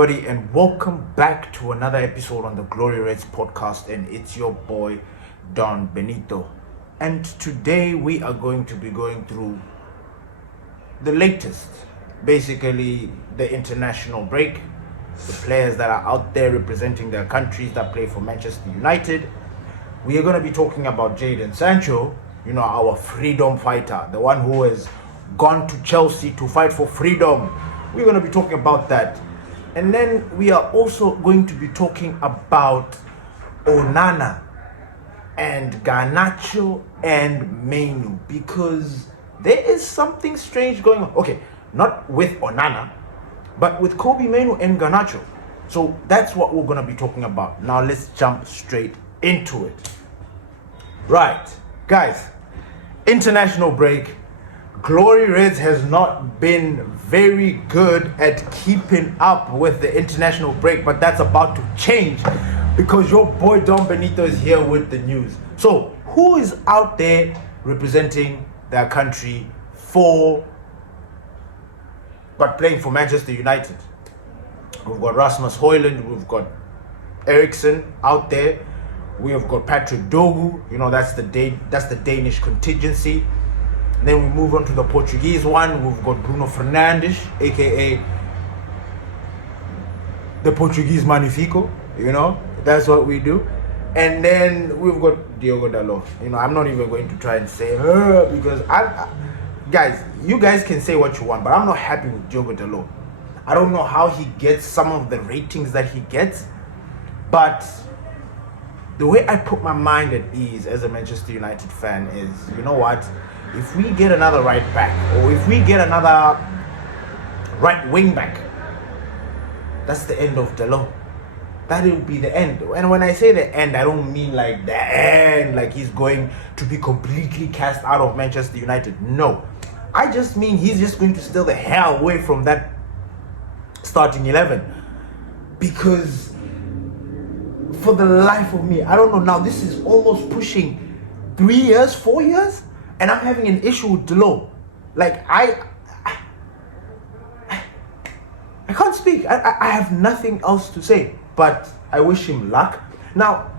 everybody, and welcome back to another episode on the Glory Reds podcast. And it's your boy Don Benito, and today we are going to be going through the latest, basically the international break, the players that are out there representing their countries that play for Manchester United. We are going to be talking about Jadon Sancho, our freedom fighter, the one who has gone to Chelsea to fight for freedom. We're going to be talking about that. And then we are also going to be talking about Onana and Garnacho and Mainoo, because there is something strange going on. Okay, not with Onana, but with Kobe Mainoo and Garnacho. So that's what we're going to be talking about. Now let's jump straight into it. Right, guys, international break. Glory Reds has not been very good at keeping up with the international break, but that's about to change because your boy Don Benito is here with the news. So, who is out there representing their country but playing for Manchester United? We've got Rasmus Højlund, we've got Eriksen out there, we have got Patrick Dogu, that's the Danish contingency. And then we move on to the Portuguese one. We've got Bruno Fernandes, aka the Portuguese Magnifico. That's what we do. And then we've got Diogo Dalot. I'm not even going to try and say because guys, you guys can say what you want, but I'm not happy with Diogo Dalot. I don't know how he gets some of the ratings that he gets, but the way I put my mind at ease as a Manchester United fan is, if we get another right back, or if we get another right wing back, that's the end of Dalot. That will be the end. And when I say the end, I don't mean like the end, like he's going to be completely cast out of Manchester United. No. I just mean he's just going to steal the hell away from that starting 11. Because for the life of me, I don't know, now this is almost pushing 3 years, 4 years, and I'm having an issue with Dalot. Like, I can't speak. I have nothing else to say, but I wish him luck. Now,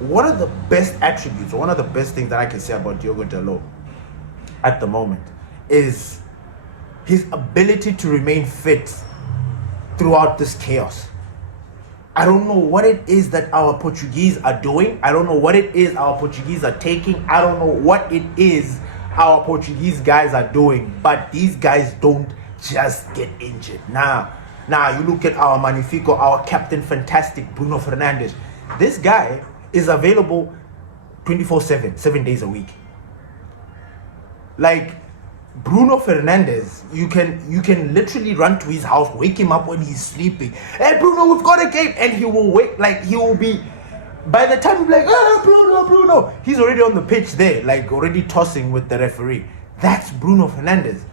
one of the best attributes, or one of the best things that I can say about Diogo Dalot at the moment is his ability to remain fit throughout this chaos. I don't know what it is that our Portuguese are doing. I don't know what it is our Portuguese are taking. I don't know what it is our Portuguese guys are doing. But these guys don't just get injured. Now you look at our Magnifico, our Captain Fantastic, Bruno Fernandes. This guy is available 24/7, 7 days a week. Like, Bruno Fernandes, you can literally run to his house, wake him up when he's sleeping. Hey Bruno, we've got a game, and he will wake, like he will be. By the time you're like, Bruno, he's already on the pitch there, like already tossing with the referee. That's Bruno Fernandes.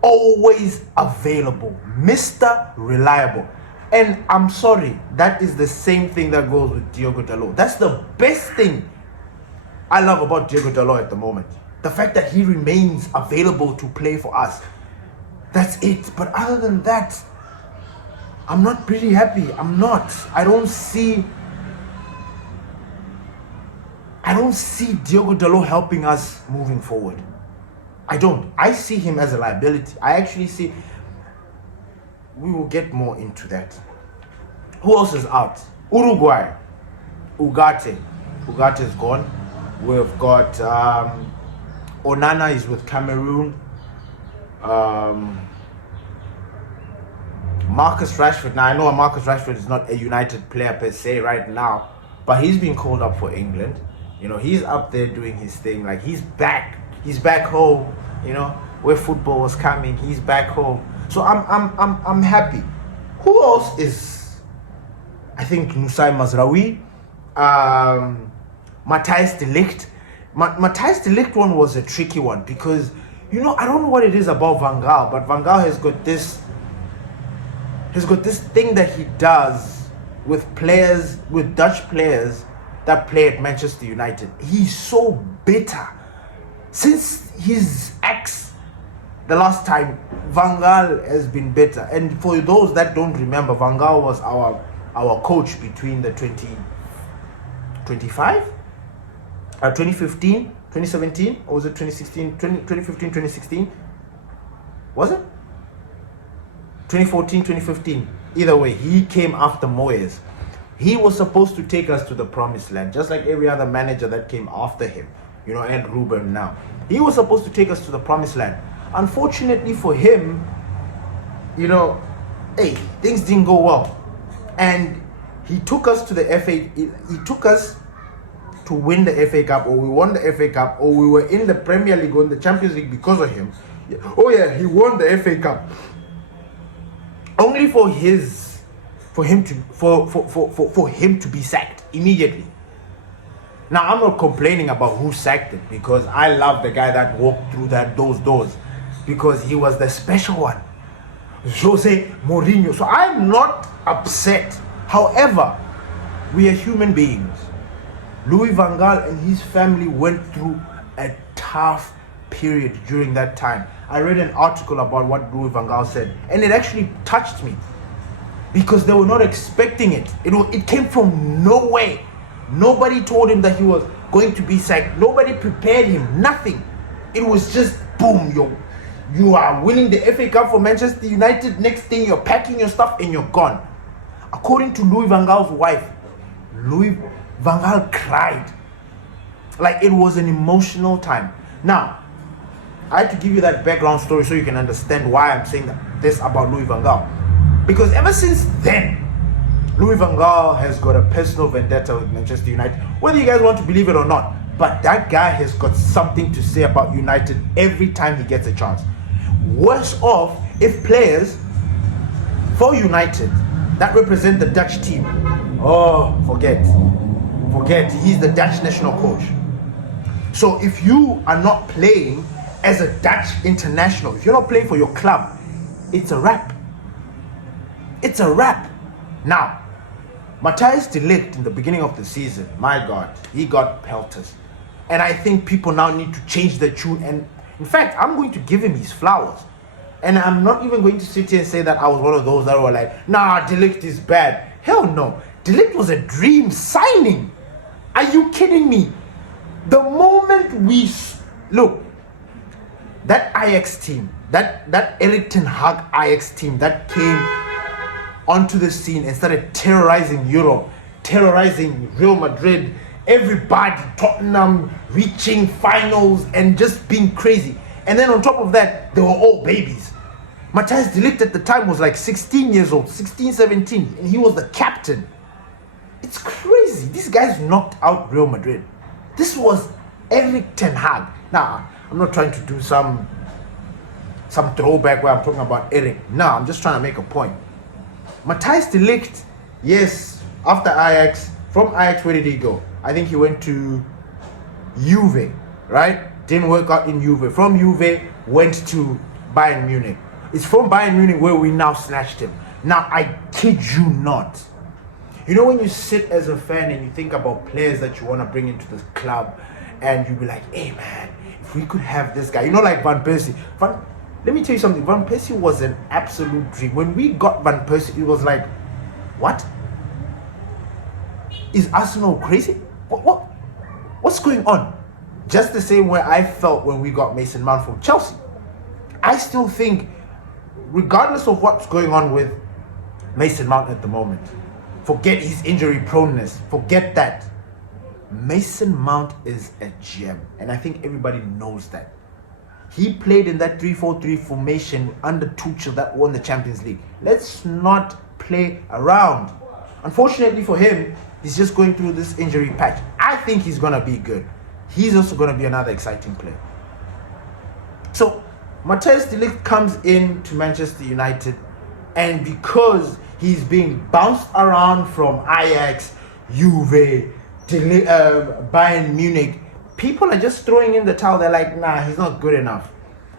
Always available, Mr. Reliable. And I'm sorry, that is the same thing that goes with Diogo Dalot. That's the best thing I love about Diogo Dalot at the moment. The fact that he remains available to play for us. That's it. But other than that, I'm not pretty happy. I'm not. I don't see Diogo Dalot helping us moving forward. I don't. I see him as a liability. I actually see. We will get more into that. Who else is out? Uruguay. Ugarte. Ugarte is gone. We've got Onana is with Cameroon. Marcus Rashford. Now I know Marcus Rashford is not a United player per se right now, but he's been called up for England. He's up there doing his thing. Like, he's back. He's back home. Where football was coming. He's back home. So I'm happy. Who else is? I think Nusai Mazraoui, Matthijs de Ligt. Matthijs de Ligt one was a tricky one because I don't know what it is about Van Gaal, but Van Gaal has got this thing that he does with Dutch players that play at Manchester United. He's so bitter. Since his ex the last time Van Gaal has been better. And for those that don't remember, Van Gaal was our coach between the 2015, 2017, or was it 2016, 2015, 2016? Was it? 2014, 2015. Either way, he came after Moyes. He was supposed to take us to the promised land, just like every other manager that came after him, and Ruben now. He was supposed to take us to the promised land. Unfortunately for him, things didn't go well. And he took us to the FA, he took us to win the FA Cup, or we won the FA Cup, or we were in the Premier League or in the Champions League because of him. Oh yeah, he won the FA Cup. Only for him to be sacked immediately. Now I'm not complaining about who sacked it, because I love the guy that walked through those doors, because he was the special one, Jose Mourinho. So I'm not upset. However, we are human beings. Louis van Gaal and his family went through a tough period during that time. I read an article about what Louis van Gaal said, and it actually touched me, because they were not expecting it. It came from nowhere. Nobody told him that he was going to be sacked. Nobody prepared him. Nothing. It was just boom. You are winning the FA Cup for Manchester United. Next thing, you're packing your stuff and you're gone. According to Louis van Gaal's wife, Louis van Gaal cried. Like, it was an emotional time. Now, I had to give you that background story so you can understand why I'm saying this about Louis van Gaal. Because ever since then, Louis van Gaal has got a personal vendetta with Manchester United, whether you guys want to believe it or not. But that guy has got something to say about United every time he gets a chance. Worse off if players for United that represent the Dutch team, forget, he's the Dutch national coach. So if you are not playing as a Dutch international, if you're not playing for your club, it's a wrap. It's a wrap. Now, Matthijs de Ligt in the beginning of the season, my God, he got pelters. And I think people now need to change the tune. And in fact, I'm going to give him his flowers. And I'm not even going to sit here and say that I was one of those that were like, nah, de Ligt is bad. Hell no. De Ligt was a dream signing. Are you kidding me? The moment look, that Ajax team, that Erik ten Hag Ajax team that came onto the scene and started terrorizing Europe, terrorizing Real Madrid, everybody, Tottenham, reaching finals and just being crazy. And then on top of that, they were all babies. Matthijs de Ligt at the time was like 16 years old, 16, 17, and he was the captain. It's crazy. These guys knocked out Real Madrid. This was Erik ten Hag. Now, I'm not trying to do some throwback where I'm talking about Erik. No, I'm just trying to make a point. Matthijs de Ligt, yes, after Ajax, from Ajax, where did he go? I think he went to Juve, right? Didn't work out in Juve. From Juve, went to Bayern Munich. It's from Bayern Munich where we now snatched him. Now, I kid you not. When you sit as a fan and you think about players that you want to bring into the club, and you be like, hey man, if we could have this guy, like Van Persie. Let me tell you something. Van Persie was an absolute dream. When we got Van Persie, it was like, what? Is Arsenal crazy? What's going on? Just the same way I felt when we got Mason Mount from Chelsea. I still think, regardless of what's going on with Mason Mount at the moment, forget his injury proneness, forget that. Mason Mount is a gem, and I think everybody knows that. He played in that 3-4-3 formation under Tuchel that won the Champions League. Let's not play around. Unfortunately for him, he's just going through this injury patch. I think he's going to be good. He's also going to be another exciting player. So, Matthijs de Ligt comes in to Manchester United, and because he's being bounced around from Ajax, Juve, Bayern Munich, people are just throwing in the towel. They're like, nah, he's not good enough.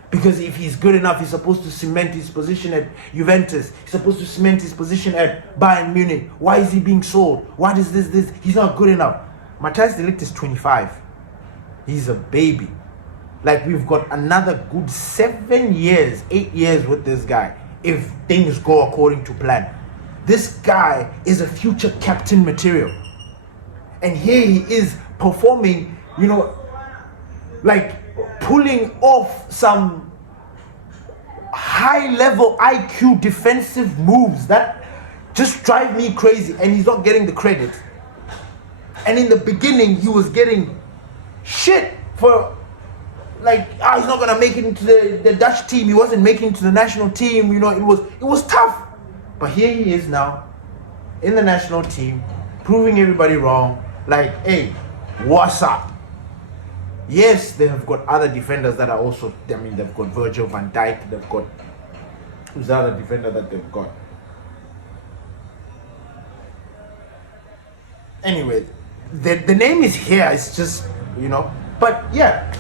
Because if he's good enough, he's supposed to cement his position at Juventus. He's supposed to cement his position at Bayern Munich. Why is he being sold? What is this? He's not good enough. Matthijs de Ligt is 25. He's a baby. Like, we've got another good 7 years, 8 years with this guy, if things go according to plan. This guy is a future captain material. And here he is performing, like pulling off some high-level IQ defensive moves that just drive me crazy, and he's not getting the credit. And in the beginning, he was getting shit for, like, he's not gonna make it into the Dutch team. He wasn't making it to the national team. It was tough. But here he is now in the national team, proving everybody wrong. Like, hey, what's up? Yes, they have got other defenders that are also, they've got Virgil van Dijk, they've got, who's the other defender that they've got? Anyway, the name is here, it's just, but yeah.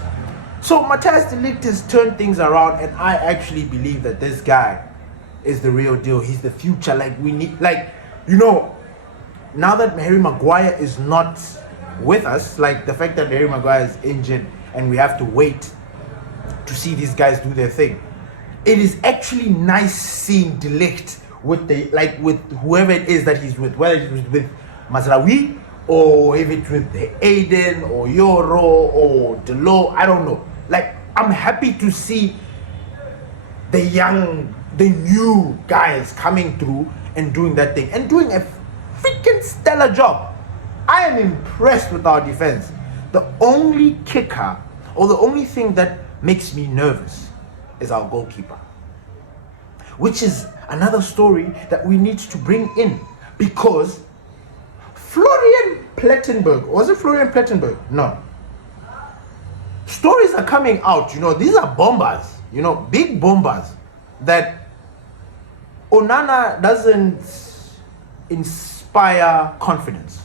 So Matthijs de Ligt has turned things around, and I actually believe that this guy is the real deal. He's the future. Like, we need, now that Harry Maguire is not with us, like the fact that Harry Maguire is injured and we have to wait to see these guys do their thing, it is actually nice seeing De Ligt with with whoever it is that he's with, whether it's with Mazraoui or if it's with Aiden or Yoro or Delo, I don't know. Like, I'm happy to see the new guys coming through and doing that thing and doing a freaking stellar job. I am impressed with our defense. The only kicker, or the only thing that makes me nervous, is our goalkeeper, which is another story that we need to bring in, because Florian Plettenberg, was it Florian Plettenberg? No. Stories are coming out, these are bombers, big bombers, that Onana doesn't inspire confidence.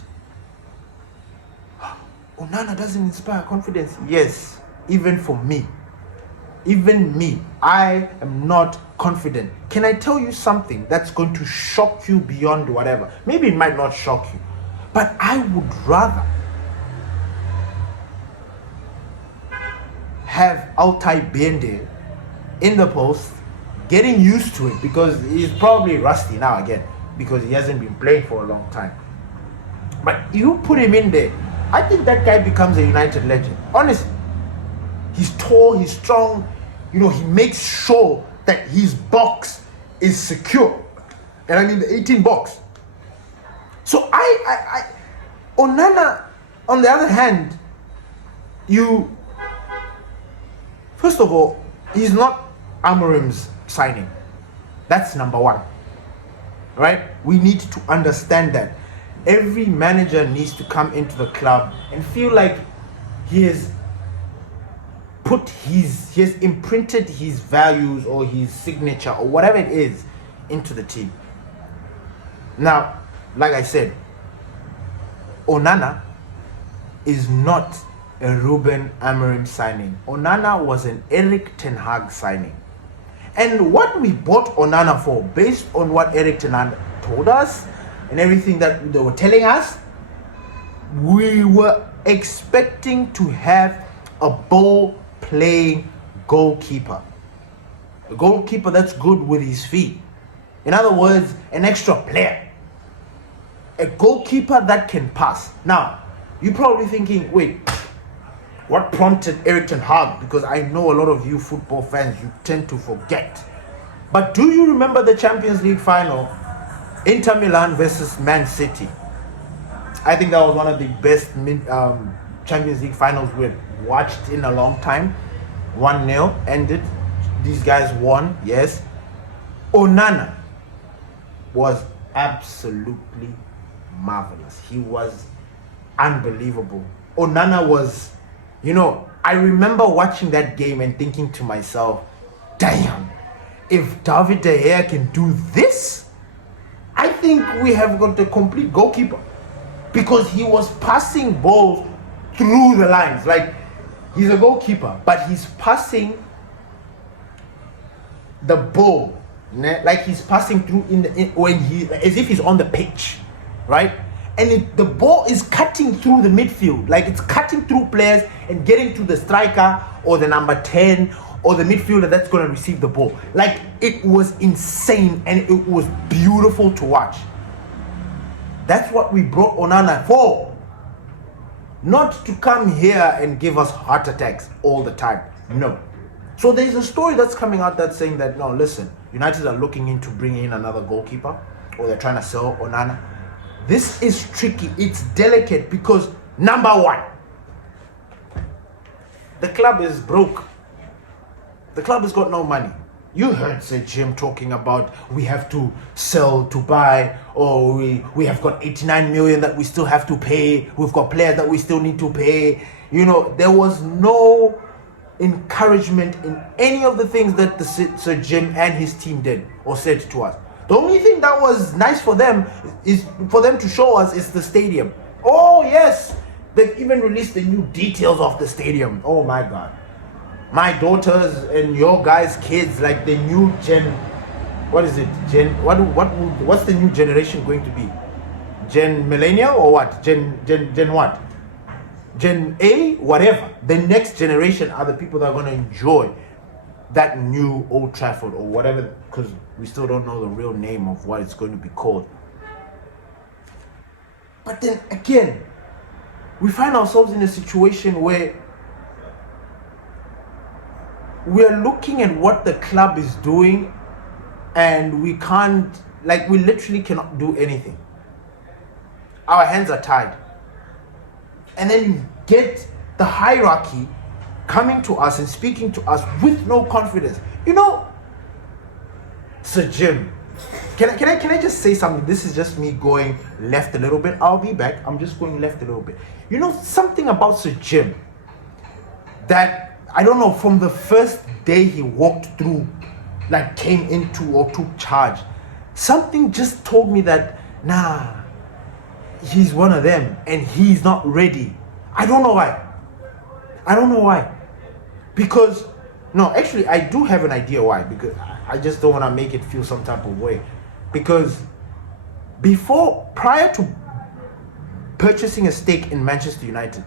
Onana doesn't inspire confidence. Yes, even for me. Even me. I am not confident. Can I tell you something that's going to shock you beyond whatever? Maybe it might not shock you, but I would rather have Altay Bende in the post, getting used to it, because he's probably rusty now again, because he hasn't been playing for a long time. But you put him in there, I think that guy becomes a United legend. Honestly, he's tall, he's strong, he makes sure that his box is secure, and I mean the 18 box. So I Onana, on the other hand, first of all, he's not Amorim's signing. That's number one, right? We need to understand that every manager needs to come into the club and feel like he has imprinted his values or his signature or whatever it is into the team. Now, like I said, Onana is not a Ruben Amorim signing. Onana was an Erik ten Hag signing. And what we bought Onana for, based on what Erik ten Hag told us and everything that they were telling us, we were expecting to have a ball-playing goalkeeper. A goalkeeper that's good with his feet. In other words, an extra player. A goalkeeper that can pass. Now, you're probably thinking, wait, what prompted Erik ten Hag? Because I know a lot of you football fans, you tend to forget. But do you remember the Champions League final? Inter Milan versus Man City. I think that was one of the best Champions League finals we've watched in a long time. 1-0 ended. These guys won, yes. Onana was absolutely marvelous. He was unbelievable. Onana was, I remember watching that game and thinking to myself, damn, if David De Gea can do this, I think we have got a complete goalkeeper, because he was passing balls through the lines. Like, he's a goalkeeper, but he's passing the ball, like he's passing through as if he's on the pitch, right? and the ball is cutting through the midfield, like it's cutting through players and getting to the striker or the number 10 or the midfielder that's going to receive the ball. Like, it was insane and it was beautiful to watch. That's what we brought Onana for. Not to come here and give us heart attacks all the time. No. So there's a story that's coming out that's saying that, no, listen, United are looking into bringing in another goalkeeper, or they're trying to sell Onana. This is tricky. It's delicate because, number one, the club is broke. The club has got no money. You heard Sir Jim talking about we have to sell to buy, or we have got 89 million that we still have to pay. We've got players that we still need to pay. You know, there was no encouragement in any of the things that the Sir Jim and his team did or said to us. The only thing that was nice for them is for them to show us is the stadium. Oh yes, they've even released the new details of the stadium. Oh my God. My daughters and your guys' kids, like the new what's the new generation going to be? Gen millennial or what? Gen what? Gen A, whatever. The next generation are the people that are going to enjoy that new Old Trafford or whatever, because we still don't know the real name of what it's going to be called. But then again, we find ourselves in a situation where we're looking at what the club is doing and we literally cannot do anything. Our hands are tied. And then you get the hierarchy coming to us and speaking to us with no confidence. You know, Sir Jim, can I just say something? This is just me going left a little bit. I'll be back. I'm just going left a little bit. You know, something about Sir Jim that, I don't know, from the first day he walked through, like came into or took charge, something just told me that, nah, he's one of them and he's not ready. I don't know why. Because, no, actually I do have an idea why, because I just don't want to make it feel some type of way. Because prior to purchasing a stake in Manchester United,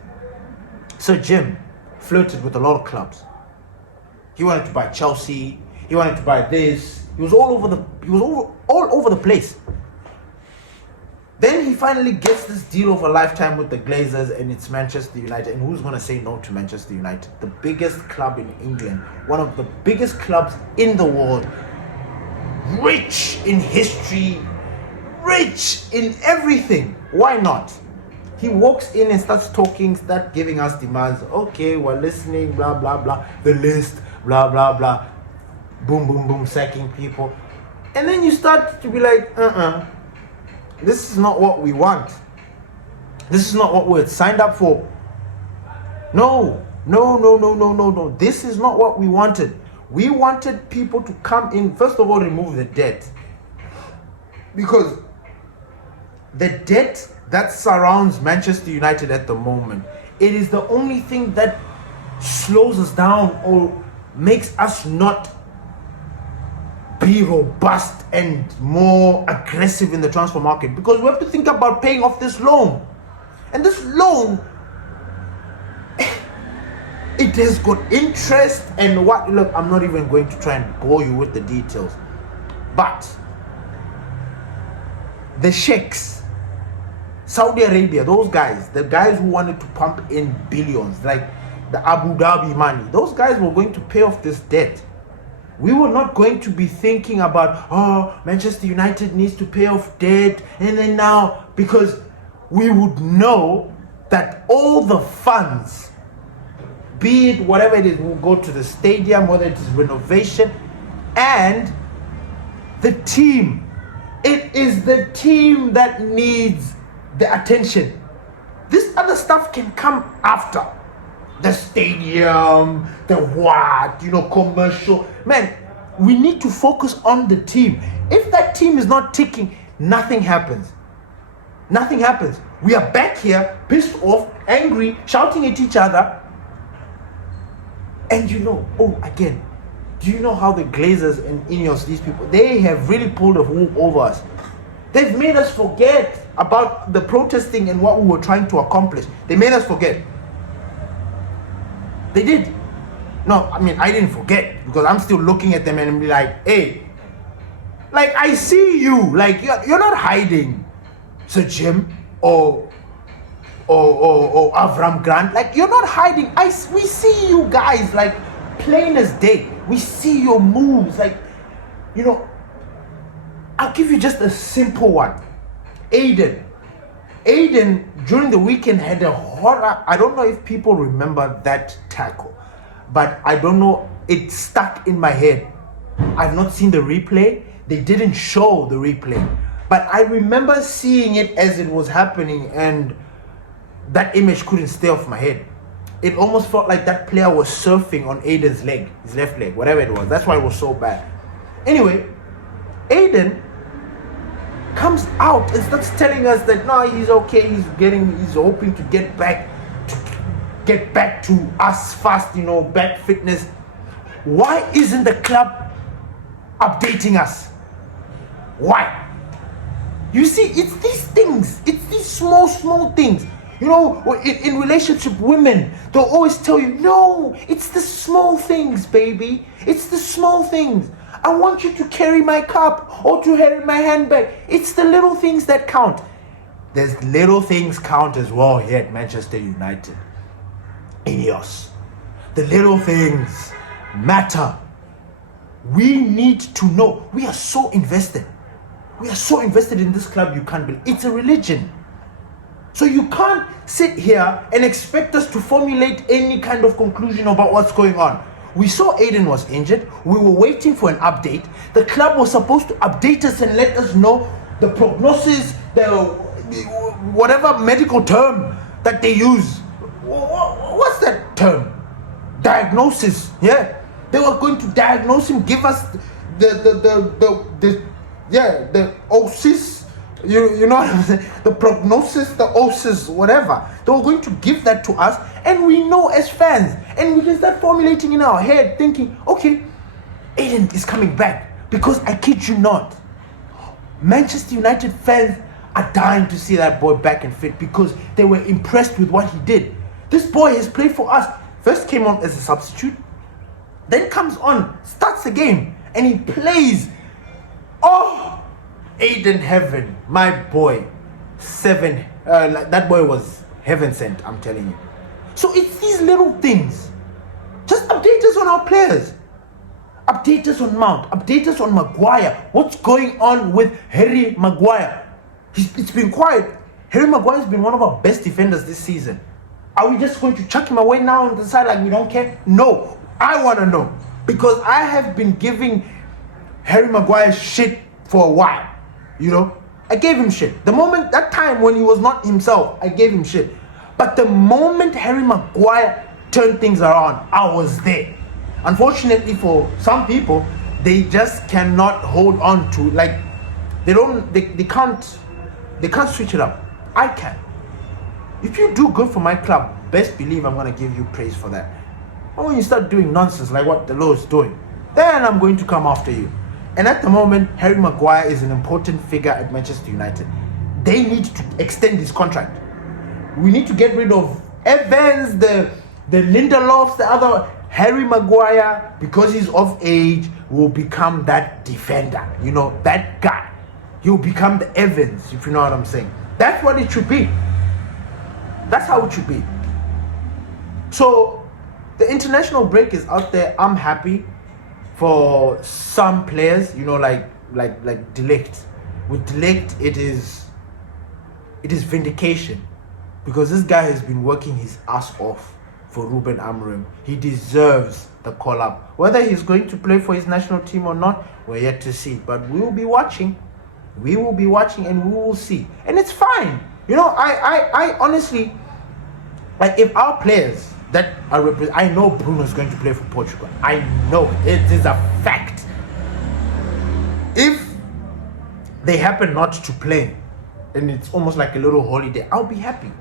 Sir Jim flirted with a lot of clubs. He wanted to buy Chelsea, he wanted to buy this. He was all over the place. Then he finally gets this deal of a lifetime with the Glazers, and it's Manchester United. And who's going to say no to Manchester United? The biggest club in England, one of the biggest clubs in the world, rich in history, rich in everything. Why not? He walks in and starts giving us demands. Okay, we're listening, blah, blah, blah. The list, blah, blah, blah. Boom, boom, boom, sacking people. And then you start to be like, this is not what we want. This is not what we're signed up for. No. This is not what we wanted. We wanted people to come in, first of all, remove the debt. Because the debt that surrounds Manchester United at the moment, it is the only thing that slows us down or makes us not be robust and more aggressive in the transfer market, because we have to think about paying off this loan. And this loan, it has got interest and what. Look, I'm not even going to try and bore you with the details, but the sheikhs, Saudi Arabia, those guys, the guys who wanted to pump in billions, like the Abu Dhabi money, those guys were going to pay off this debt. We were not going to be thinking about, Manchester United needs to pay off debt, and then now, because we would know that all the funds, be it whatever it is, will go to the stadium, whether it is renovation, and the team. It is the team that needs the attention. This other stuff can come after. The stadium, the what, commercial. Man, we need to focus on the team. If that team is not ticking, nothing happens. Nothing happens. We are back here, pissed off, angry, shouting at each other. And again, do you know how the Glazers and Ineos, these people, they have really pulled a wool over us. They've made us forget about the protesting and what we were trying to accomplish. They made us forget. They did. No, I mean, I didn't forget, because I'm still looking at them and be like, hey, like, I see you. Like, you're not hiding, Sir Jim or Avram Grant. Like, you're not hiding. We see you guys, like, plain as day. We see your moves. Like, you know, I'll give you just a simple one. Aiden, during the weekend, had a horror. I don't know if people remember that tackle, but I don't know. It stuck in my head. I've not seen the replay. They didn't show the replay, but I remember seeing it as it was happening, and that image couldn't stay off my head. It almost felt like that player was surfing on Aiden's leg, his left leg, whatever it was. That's why it was so bad. Anyway, Aiden comes out and starts telling us that no, he's okay, he's hoping to get back to us fast, you know, back fitness. Why isn't the club updating us? Why? You see, it's these things, it's these small things. You know, in relationship, women, they'll always tell you, no, it's the small things, baby. It's the small things. I want you to carry my cup or to carry my handbag. It's the little things that count. There's little things count as well here at Manchester United. Ineos. The little things matter. We need to know. We are so invested. We are so invested in this club, you can't believe. It's a religion. So you can't sit here and expect us to formulate any kind of conclusion about what's going on. We saw Aiden was injured. We were waiting for an update. The club was supposed to update us and let us know the prognosis, the whatever medical term that they use. What's that term? Diagnosis. Yeah. They were going to diagnose him, give us the OSIS. You know what I'm saying? The prognosis, the OSIS, whatever. They were going to give that to us, and we know as fans, and we can start formulating in our head, thinking, okay, Aiden is coming back. Because I kid you not, Manchester United fans are dying to see that boy back and fit, because they were impressed with what he did. This boy has played for us. First came on as a substitute, then comes on, starts the game, and he plays. Oh, Aiden heaven, my boy, that boy was heaven sent, I'm telling you. So it's these little things. Just update us on our players. Update us on Mount. Update us on Maguire. What's going on with Harry Maguire? It's been quiet. Harry Maguire has been one of our best defenders this season. Are we just going to chuck him away now on the side like we don't care? No, I want to know. Because I have been giving Harry Maguire shit for a while. You know, I gave him shit. That time when he was not himself, I gave him shit. But the moment Harry Maguire turned things around, I was there. Unfortunately for some people, they just cannot hold on to, like, they can't switch it up. I can. If you do good for my club, best believe I'm going to give you praise for that. But when you start doing nonsense like what the law is doing, then I'm going to come after you. And at the moment, Harry Maguire is an important figure at Manchester United. They need to extend his contract. We need to get rid of Evans, the Lindelofs, the other. Harry Maguire, because he's of age, will become that defender. You know, that guy. He'll become the Evans, if you know what I'm saying. That's what it should be. That's how it should be. So, the international break is out there. I'm happy for some players, you know, like De Ligt. With De Ligt, it is vindication, because this guy has been working his ass off for Ruben Amorim. He deserves the call up. Whether he's going to play for his national team or not, we're yet to see. But we will be watching. We will be watching, and we will see. And it's fine. You know, I honestly, like, if our players that are I know Bruno's going to play for Portugal. I know it is a fact. If they happen not to play, and it's almost like a little holiday, I'll be happy,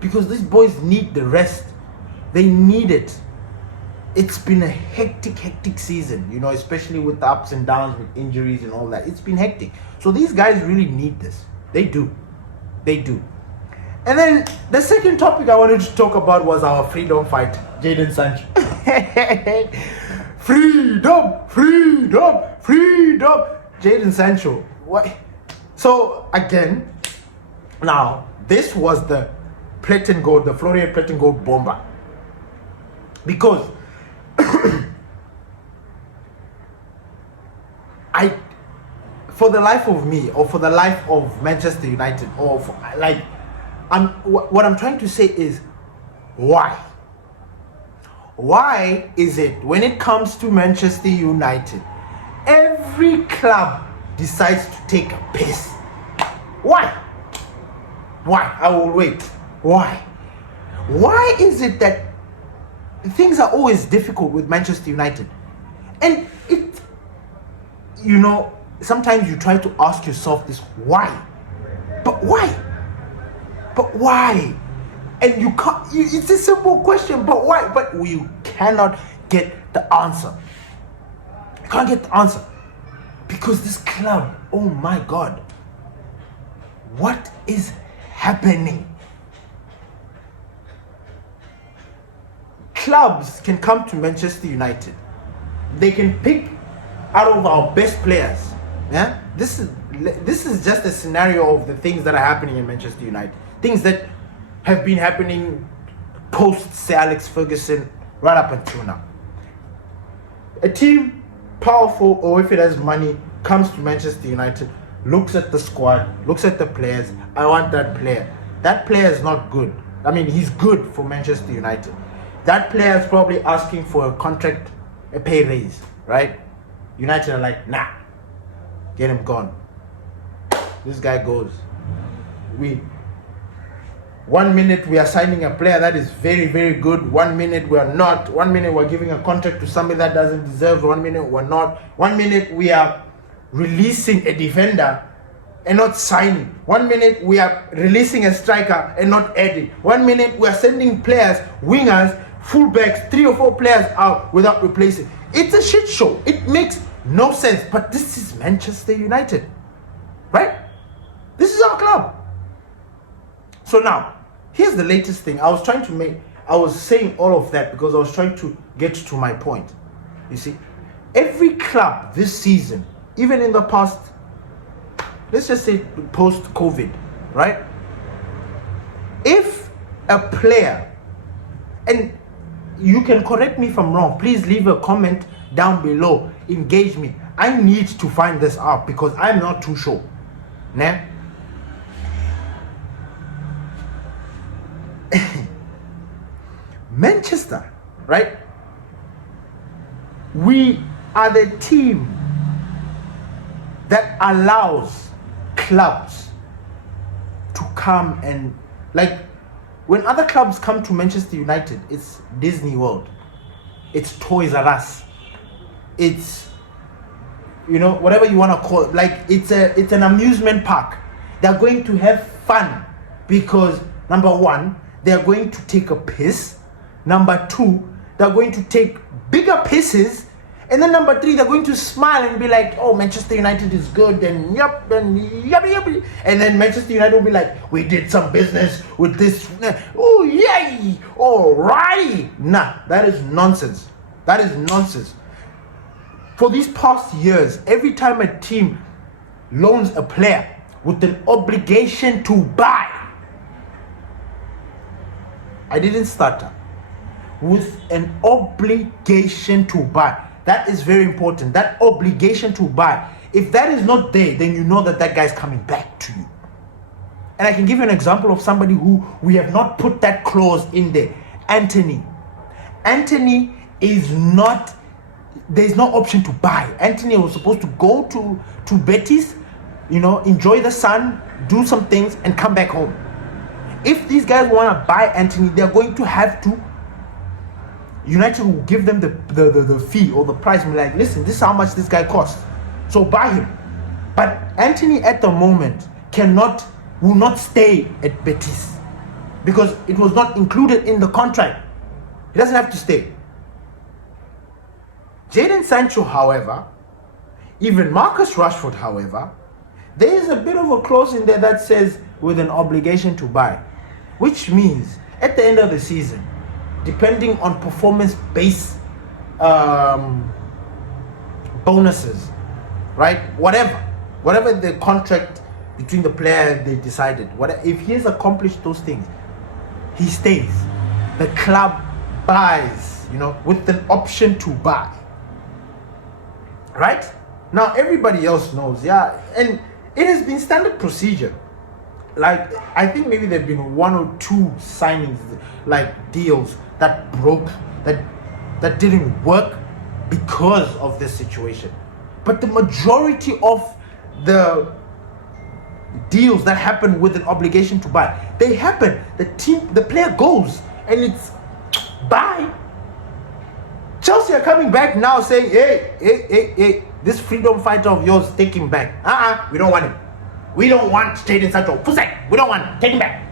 because these boys need the rest. They need it. it's been a hectic season, especially with the ups and downs with injuries and all that. It's been hectic. So these guys really need this. They do. And then the second topic I wanted to talk about was our freedom fighter, Jadon Sancho. Freedom. Jadon Sancho. What? So again, now this was the Florian Platinum Gold bomber. Because for the life of me, or for the life of Manchester United, or what I'm trying to say is, why? Why is it when it comes to Manchester United, every club decides to take a piss? Why? I will wait. Why is it that things are always difficult with Manchester United? And sometimes you try to ask yourself this, why? But why? And you can't, it's a simple question, but why? But you cannot get the answer. You can't get the answer. Because this club, oh my God, what is happening? Clubs can come to Manchester United. They can pick out of our best players. Yeah, this is just a scenario of the things that are happening in Manchester United. Things that have been happening post Sir Alex Ferguson right up until now. A team, powerful or if it has money, comes to Manchester United, looks at the squad, looks at the players. I want that player. That player is not good. I mean, he's good for Manchester United. That player is probably asking for a contract, a pay raise, right? United are like, nah, get him gone. This guy goes. 1 minute we are signing a player that is very, very good. 1 minute we are not. 1 minute we're giving a contract to somebody that doesn't deserve. 1 minute we're not. 1 minute we are releasing a defender and not signing. 1 minute we are releasing a striker and not adding. 1 minute we are sending players, wingers, fullbacks, 3 or 4 players out without replacing. It's a shit show. It makes no sense. But this is Manchester United, right? This is our club. So now, here's the latest thing. I was saying all of that because I was trying to get to my point. You see, every club this season, even in the past, let's just say post-COVID, right? If a player, and you can correct me if I'm wrong, please leave a comment down below, engage me. I need to find this out because I'm not too sure. Nah? Manchester, right? We are the team that allows clubs to come and, like, when other clubs come to Manchester United, it's Disney World, it's Toys R Us, it's, whatever you want to call it, like it's an amusement park. They're going to have fun because, number one, they're going to take a piss. Number two, they're going to take bigger pisses. And then number three, they're going to smile and be like, oh, Manchester United is good, and yup, and yuppie. And then Manchester United will be like, we did some business with this. Oh, yay. All right. Nah, that is nonsense. That is nonsense. For these past years, every time a team loans a player with an obligation to buy, I didn't start that. With an obligation to buy. That is very important. That obligation to buy. If that is not there, then you know that guy's coming back to you. And I can give you an example of somebody who we have not put that clause in there. Anthony is not, there's no option to buy. Anthony was supposed to go to Betis, enjoy the sun, do some things, and come back home. If these guys want to buy Anthony, they're going to have to, United will give them the fee or the price and be like, listen, this is how much this guy costs, so buy him. But Anthony at the moment will not stay at Betis because it was not included in the contract. He doesn't have to stay. Jadon Sancho, however, even Marcus Rashford, however, there is a bit of a clause in there that says with an obligation to buy, which means at the end of the season, depending on performance-based bonuses, right? Whatever the contract between the player they decided, if he has accomplished those things, he stays. The club buys, with an option to buy. Right? Now everybody else knows, and it has been standard procedure. Like, I think maybe there have been 1 or 2 signings, like deals that broke, that didn't work because of this situation. But the majority of the deals that happen with an obligation to buy, they happen. The player goes and it's buy. Chelsea are coming back now saying, hey, this freedom fighter of yours, take him back. We don't want him. We don't want Jadon Sancho. We don't want him. Take him back.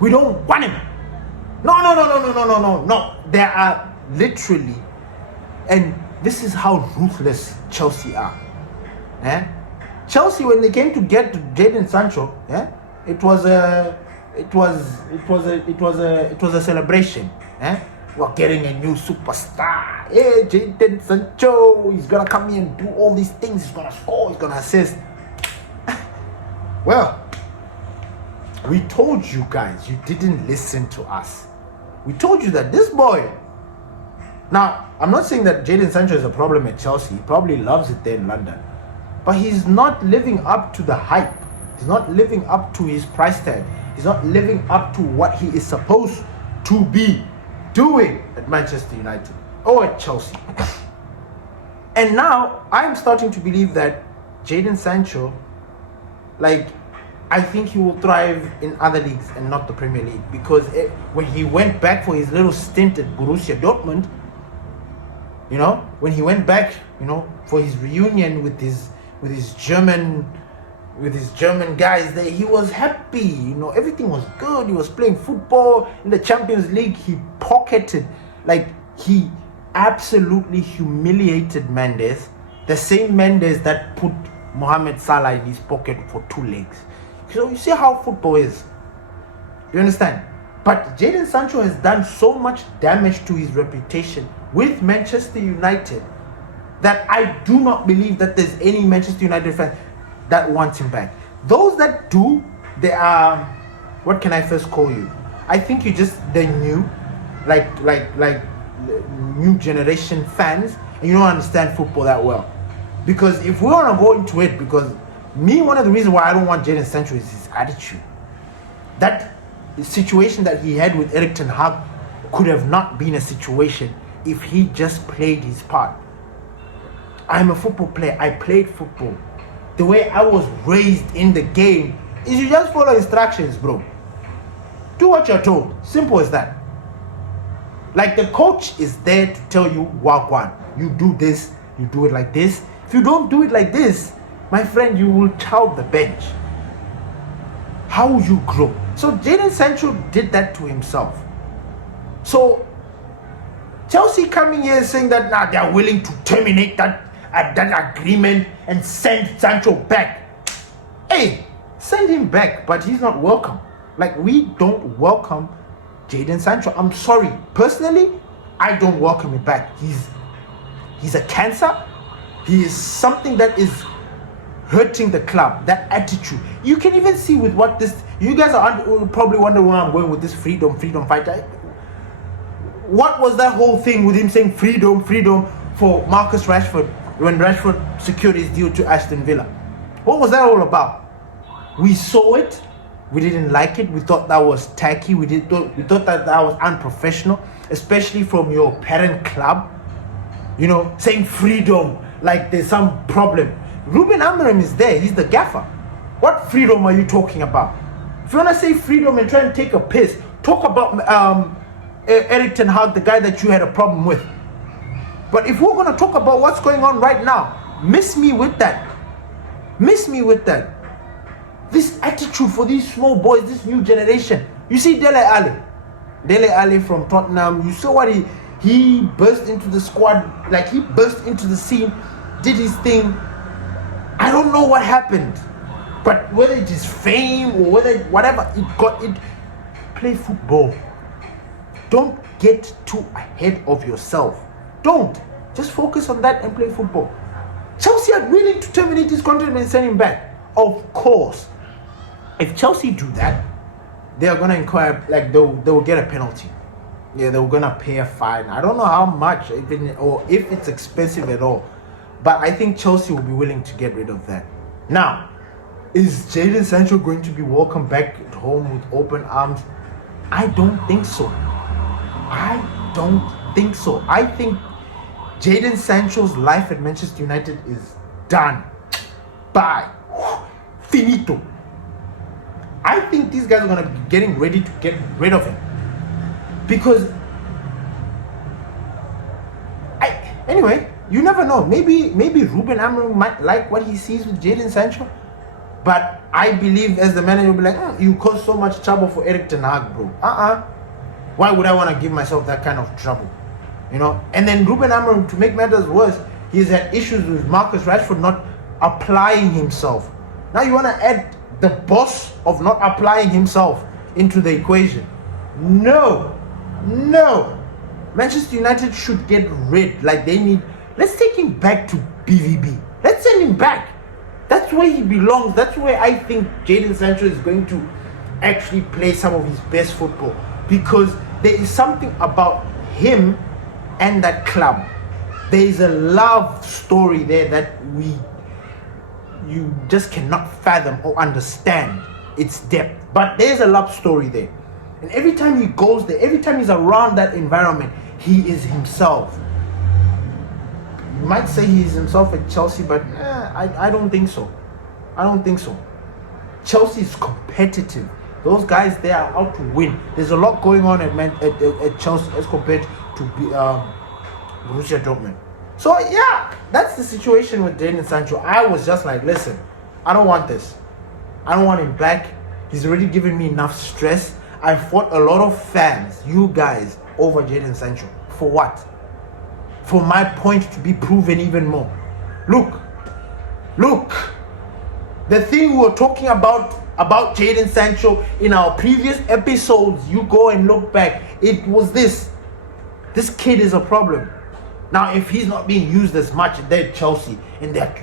We don't want him. No. There are literally, and this is how ruthless Chelsea are. Chelsea, when they came to get Jadon Sancho, it was a celebration. We're getting a new superstar. Hey, Jadon Sancho, he's gonna come in and do all these things. He's gonna score. He's gonna assist. Well, we told you guys, you didn't listen to us. We told you that this boy. Now, I'm not saying that Jadon Sancho is a problem at Chelsea. He probably loves it there in London. But he's not living up to the hype. He's not living up to his price tag. He's not living up to what he is supposed to be doing at Manchester United or at Chelsea. And now I'm starting to believe that Jadon Sancho, I think he will thrive in other leagues and not the Premier League, because when he went back for his little stint at Borussia Dortmund, when he went back, for his reunion with his German guys there, he was happy. Everything was good. He was playing football in the Champions League. He pocketed, he absolutely humiliated Mendes, the same Mendes that put Mohamed Salah in his pocket for 2 legs. So you see how football is. You understand? But Jadon Sancho has done so much damage to his reputation with Manchester United that I do not believe that there's any Manchester United fan that wants him back. Those that do, they are, what can I first call you? I think you're just the new, new generation fans, and you don't understand football that well. Because if we want to go into it, because one of the reasons why I don't want Jadon Sancho is his attitude. That situation that he had with Erik ten Hag could have not been a situation if he just played his part. I'm a football player. I played football. The way I was raised in the game is you just follow instructions, bro. Do what you're told. Simple as that. The coach is there to tell you, Wagwan, you do this, you do it like this. If you don't do it like this, my friend, you will child the bench. How will you grow? So Jadon Sancho did that to himself. So Chelsea coming here saying that now they are willing to terminate that agreement and send Sancho back. Hey, send him back, but he's not welcome. We don't welcome Jadon Sancho. I'm sorry. Personally, I don't welcome him back. He's a cancer. He is something that is hurting the club. That attitude. You can even see with what this. You guys are probably wondering where I'm going with this freedom fighter. What was that whole thing with him saying freedom for Marcus Rashford when Rashford secured his deal to Aston Villa? What was that all about? We saw it. We didn't like it. We thought that was tacky. We thought that was unprofessional, especially from your parent club. Saying freedom like there's some problem. Ruben Amorim is there. He's the gaffer. What freedom are you talking about? If you want to say freedom and try and take a piss, talk about Erik ten Hag, the guy that you had a problem with. But if we're going to talk about what's going on right now, miss me with that. This attitude for these small boys, this new generation. You see Dele Alli from Tottenham. You saw what He burst into the squad, like he burst into the scene, did his thing. I don't know what happened, but whether it is fame or whatever it, play football. Don't get too ahead of yourself. Don't. Just focus on that and play football. Chelsea are willing to terminate his contract and send him back. Of course. If Chelsea do that, they are going to inquire, like they'll get a penalty. Yeah, they're going to pay a fine. I don't know how much, or if it's expensive at all. But I think Chelsea will be willing to get rid of that. Now, is Jadon Sancho going to be welcomed back at home with open arms? I don't think so. I think Jadon Sancho's life at Manchester United is done. Bye. Finito. I think these guys are going to be getting ready to get rid of him. Because anyway, you never know. Maybe Ruben Amorim might like what he sees with Jadon Sancho. But I believe as the manager will be like, you caused so much trouble for Erik ten Hag, bro. Why would I want to give myself that kind of trouble? You know? And then Ruben Amorim, to make matters worse, he's had issues with Marcus Rashford not applying himself. Now you want to add the boss of not applying himself into the equation. No. Manchester United should get rid. Like they need. Let's take him back to BVB. Let's send him back. That's where he belongs. That's where I think Jadon Sancho is going to actually play some of his best football. Because there is something about him and that club. There is a love story there that you just cannot fathom or understand its depth. But there's a love story there. And every time he goes there, every time he's around that environment, he is himself. You might say he is himself at Chelsea, but I don't think so. Chelsea is competitive. Those guys, they are out to win. There's a lot going on at Chelsea as compared to Borussia Dortmund. So yeah, that's the situation with Jadon Sancho. I was just like, listen, I don't want this. I don't want him back. He's already given me enough stress. I fought a lot of fans, you guys, over Jadon Sancho. For what? For my point to be proven even more. Look. The thing we were talking about Jadon Sancho in our previous episodes, you go and look back. It was this. This kid is a problem. Now, if he's not being used as much, they're Chelsea and they're...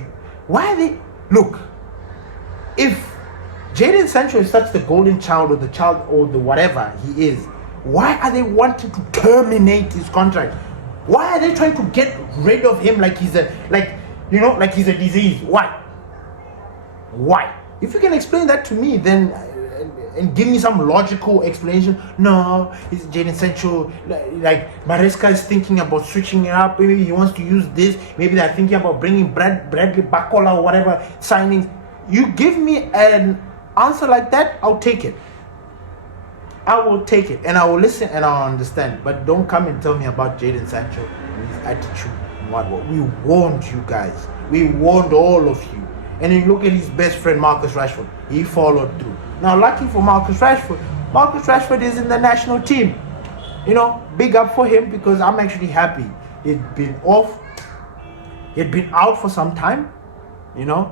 Why are they... Look, if Jadon Sancho is such the golden child or the child or the whatever he is, why are they wanting to terminate his contract? Why are they trying to get rid of him like he's a disease? Why? If you can explain that to me, then and give me some logical explanation. No, it's Jadon Sancho. Like Maresca is thinking about switching it up. Maybe he wants to use this. Maybe they're thinking about bringing Bradley Bacola or whatever signings. You give me an answer like that, I'll take it. I will take it and I will listen and I'll understand. But don't come and tell me about Jadon Sancho and his attitude and what. We warned you guys. We warned all of you. And then you look at his best friend Marcus Rashford. He followed through. Now, lucky for Marcus Rashford is in the national team. You know, big up for him because I'm actually happy. He'd been off. He'd been out for some time. You know,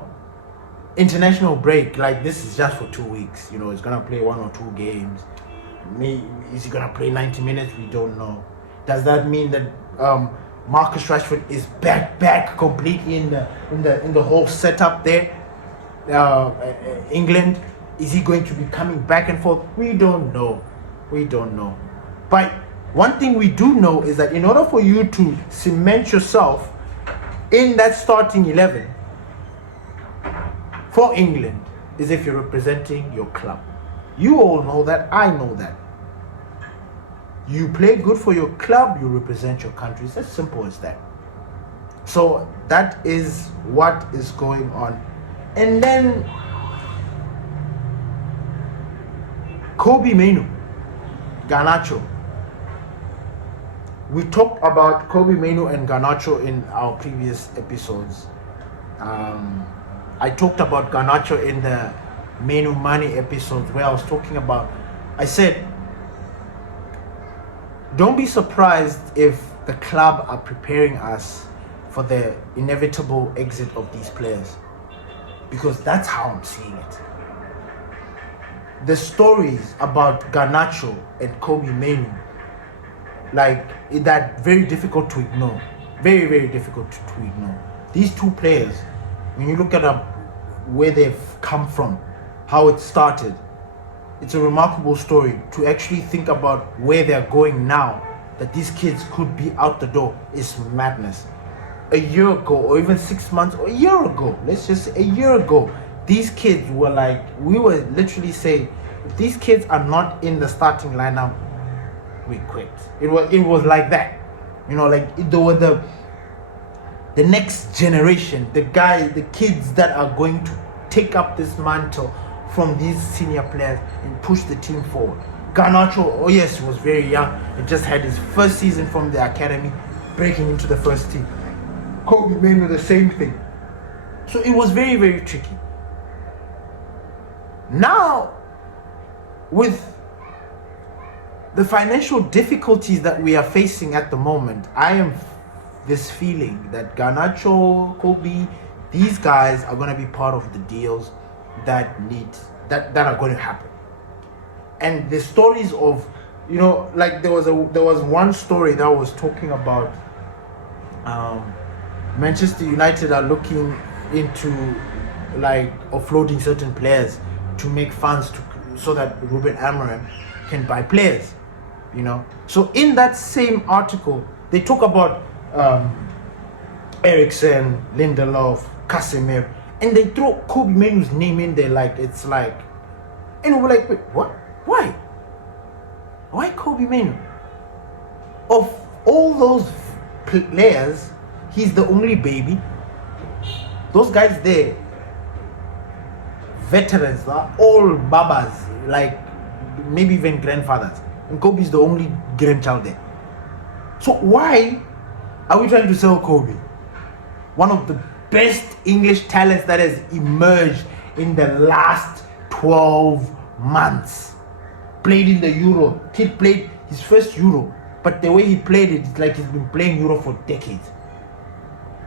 international break. Like this is just for 2 weeks. You know, he's gonna play 1 or 2 games. Is he gonna play 90 minutes? We don't know. Does that mean that Marcus Rashford is back completely in the whole setup there? England, is he going to be coming back and forth? We don't know. But one thing we do know is that in order for you to cement yourself in that starting 11 for England is if you're representing your club. You all know that. I know that. You play good for your club, you represent your country. It's as simple as that. So that is what is going on. And then Mainoo, Garnacho. We talked about Mainoo and Garnacho in our previous episodes. I talked about Garnacho in the Mainoo Money episodes where I said, don't be surprised if the club are preparing us for the inevitable exit of these players, because that's how I'm seeing it. The stories about Garnacho and Kobe Mainoo, like, that very difficult to ignore. Very, very difficult to ignore. These two players, when you look at where they've come from, how it started, it's a remarkable story. To actually think about where they're going now, that these kids could be out the door, is madness. A year ago, or even 6 months, or a year ago, let's just say a year ago, these kids were like, we were literally saying, if these kids are not in the starting lineup, we quit. It was like that. You know, like, they were the next generation, the kids that are going to take up this mantle from these senior players and push the team forward. Garnacho, oh yes, was very young. He just had his first season from the academy, breaking into the first team. Kobe Mainoo, the same thing. So it was very, very tricky. Now, with the financial difficulties that we are facing at the moment, I am this feeling that Garnacho, Kobe, these guys are going to be part of the deals that are going to happen. And the stories of, you know, like there was one story that was talking about Manchester United are looking into like offloading certain players to make funds so that Ruben Amorim can buy players, you know. So in that same article, they talk about Eriksen, Lindelof, Casemiro, and they throw Kobe Mainoo's name in there, like it's like, and we're like, wait, what? Why? Why Kobe Mainoo? Of all those players, he's the only baby. Those guys there, veterans, all babas, like maybe even grandfathers, and Kobe's the only grandchild there. So why are we trying to sell Kobe? One of the best English talents that has emerged in the last 12 months. Played in the Euro. Kid played his first Euro, but the way he played it, it's like he's been playing Euro for decades.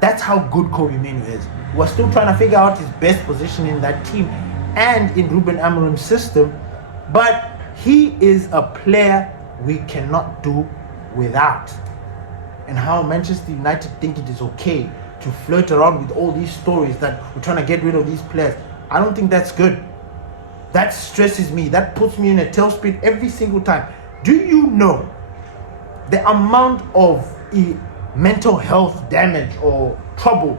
That's how good Kobe Mainoo is. We're still trying to figure out his best position in that team and in Ruben Amorim's system, but he is a player we cannot do without. And how Manchester United think it is okay to flirt around with all these stories that we're trying to get rid of these players, I don't think that's good. That stresses me. That puts me in a tailspin every single time. Do you know the amount of mental health damage or trouble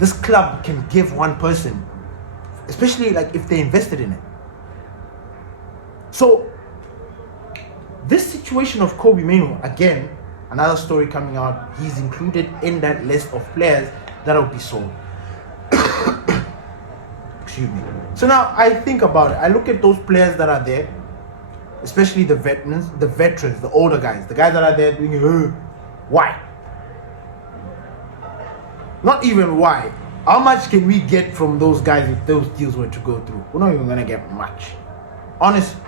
this club can give one person, especially like if they invested in it? So this situation of Kobe Mainoo, again, another story coming out, he's included in that list of players that will be sold. Excuse me. So now I think about it. I look at those players that are there, especially the veterans, the older guys, the guys that are there doing why? Not even why. How much can we get from those guys if those deals were to go through? We're not even gonna get much. Honestly,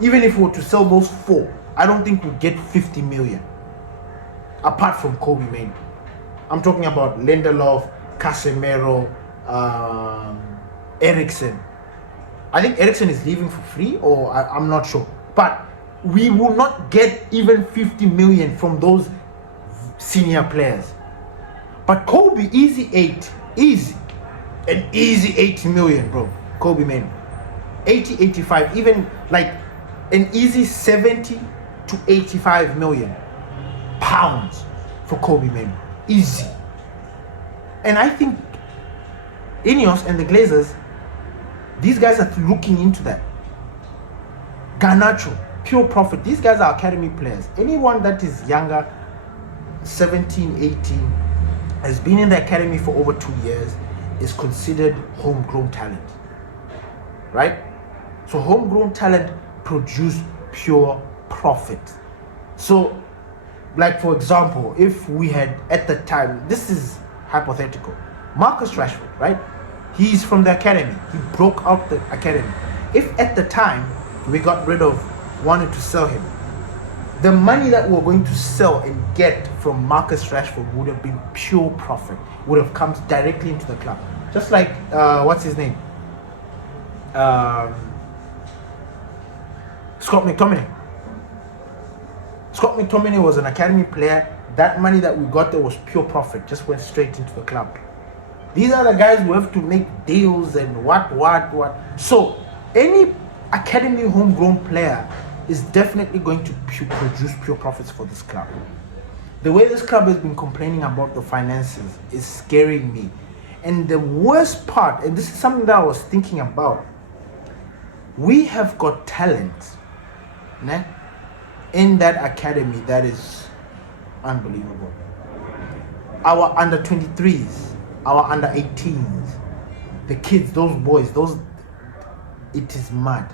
even if we were to sell those 4, I don't think we'd get 50 million. Apart from Kobe Mainoo. I'm talking about Lindelof, Casemiro, Eriksen. I think Eriksen is leaving for free, or I'm not sure. But we will not get even 50 million from those senior players. But Kobe, easy 8. Easy. An easy 80 million, bro. Kobe Mainoo. 80, 85, even like an easy 70 to 85 million pounds for Kobe Mainoo. Easy. And I think Ineos and the Glazers, these guys are looking into that. Garnacho, pure profit. These guys are academy players. Anyone that is younger, 17, 18, has been in the academy for over 2 years, is considered homegrown talent. Right? So homegrown talent produce pure profit. So, like for example, if we had at the time, this is hypothetical, Marcus Rashford, right? He's from the academy. He broke out the academy. If at the time we got rid of, wanted to sell him, the money that we're going to sell and get from Marcus Rashford would have been pure profit, would have come directly into the club. Just like, what's his name? Scott McTominay. Scott McTominay was an academy player. That money that we got there was pure profit, just went straight into the club. These are the guys who have to make deals and what. So, any academy homegrown player is definitely going to produce pure profits for this club. The way this club has been complaining about the finances is scaring me. And the worst part, and this is something that I was thinking about, we have got talent in that academy that is unbelievable. Our under 23s, our under 18s, the kids, those boys, it is mad.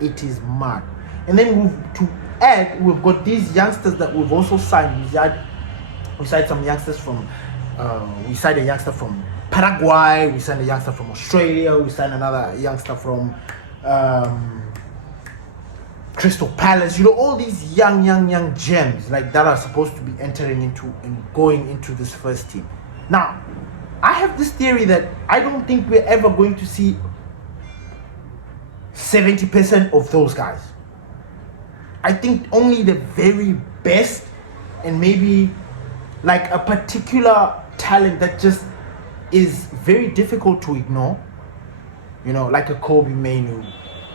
It is mad. And then we've got these youngsters that we've also signed. We signed some youngsters from we signed a youngster from Paraguay, we signed a youngster from Australia, we signed another youngster from Crystal Palace. All these young gems like that are supposed to be entering into and going into this first team. Now, I have this theory that I don't think we're ever going to see 70% of those guys. I think only the very best, and maybe like a particular talent that just is very difficult to ignore, like a Kobe Mainoo,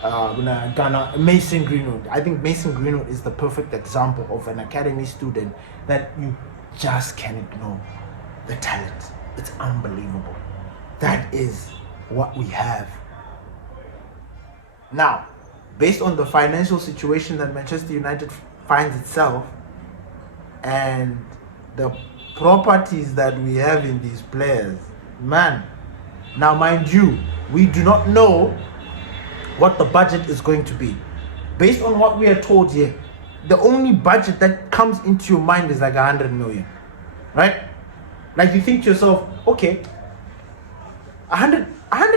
Ghana, Mason Greenwood. I think Mason Greenwood is the perfect example of an academy student that you just can't ignore. The talent, it's unbelievable. That is what we have. Now, based on the financial situation that Manchester United finds itself and the properties that we have in these players, man. Now, mind you, we do not know what the budget is going to be. Based on what we are told here, the only budget that comes into your mind is like 100 million, right? Like you think to yourself, okay, 100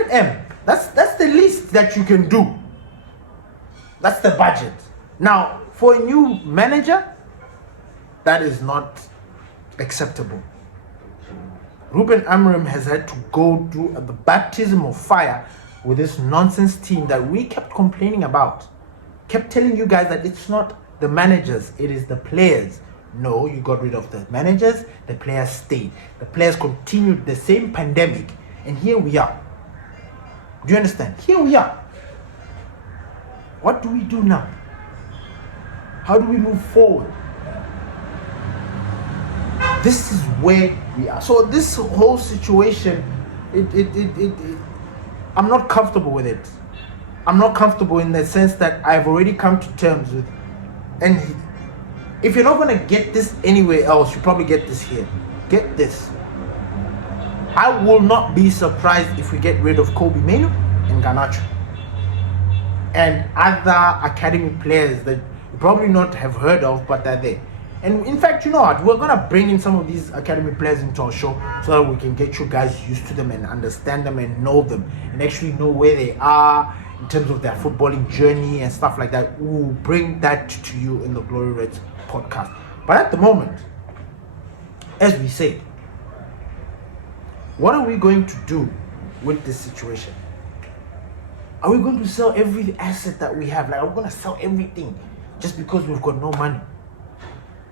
M. That's the least that you can do. That's the budget. Now, for a new manager, that is not acceptable. Ruben Amorim has had to go through the baptism of fire with this nonsense team that we kept complaining about. Kept telling you guys that it's not the managers, it is the players. No, you got rid of the managers, the players stayed. The players continued the same pandemic, and here we are. Do you understand? Here we are. What do we do now? How do we move forward? This is where we are. So this whole situation, I'm not comfortable with it. I'm not comfortable in the sense that I've already come to terms with. And if you're not going to get this anywhere else, you probably get this here. Get this. I will not be surprised if we get rid of Kobe Mainoo and Garnacho and other academy players that you probably not have heard of, but they're there. And in fact, you know what? We're going to bring in some of these academy players into our show so that we can get you guys used to them and understand them and know them and actually know where they are in terms of their footballing journey and stuff like that. We'll bring that to you in the Glory Reds podcast. But at the moment, as we say, what are we going to do with this situation? Are we going to sell every asset that we have? Like, are we going to sell everything just because we've got no money?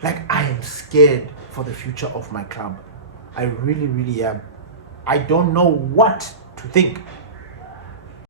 Like, I am scared for the future of my club. I really, really am. I don't know what to think.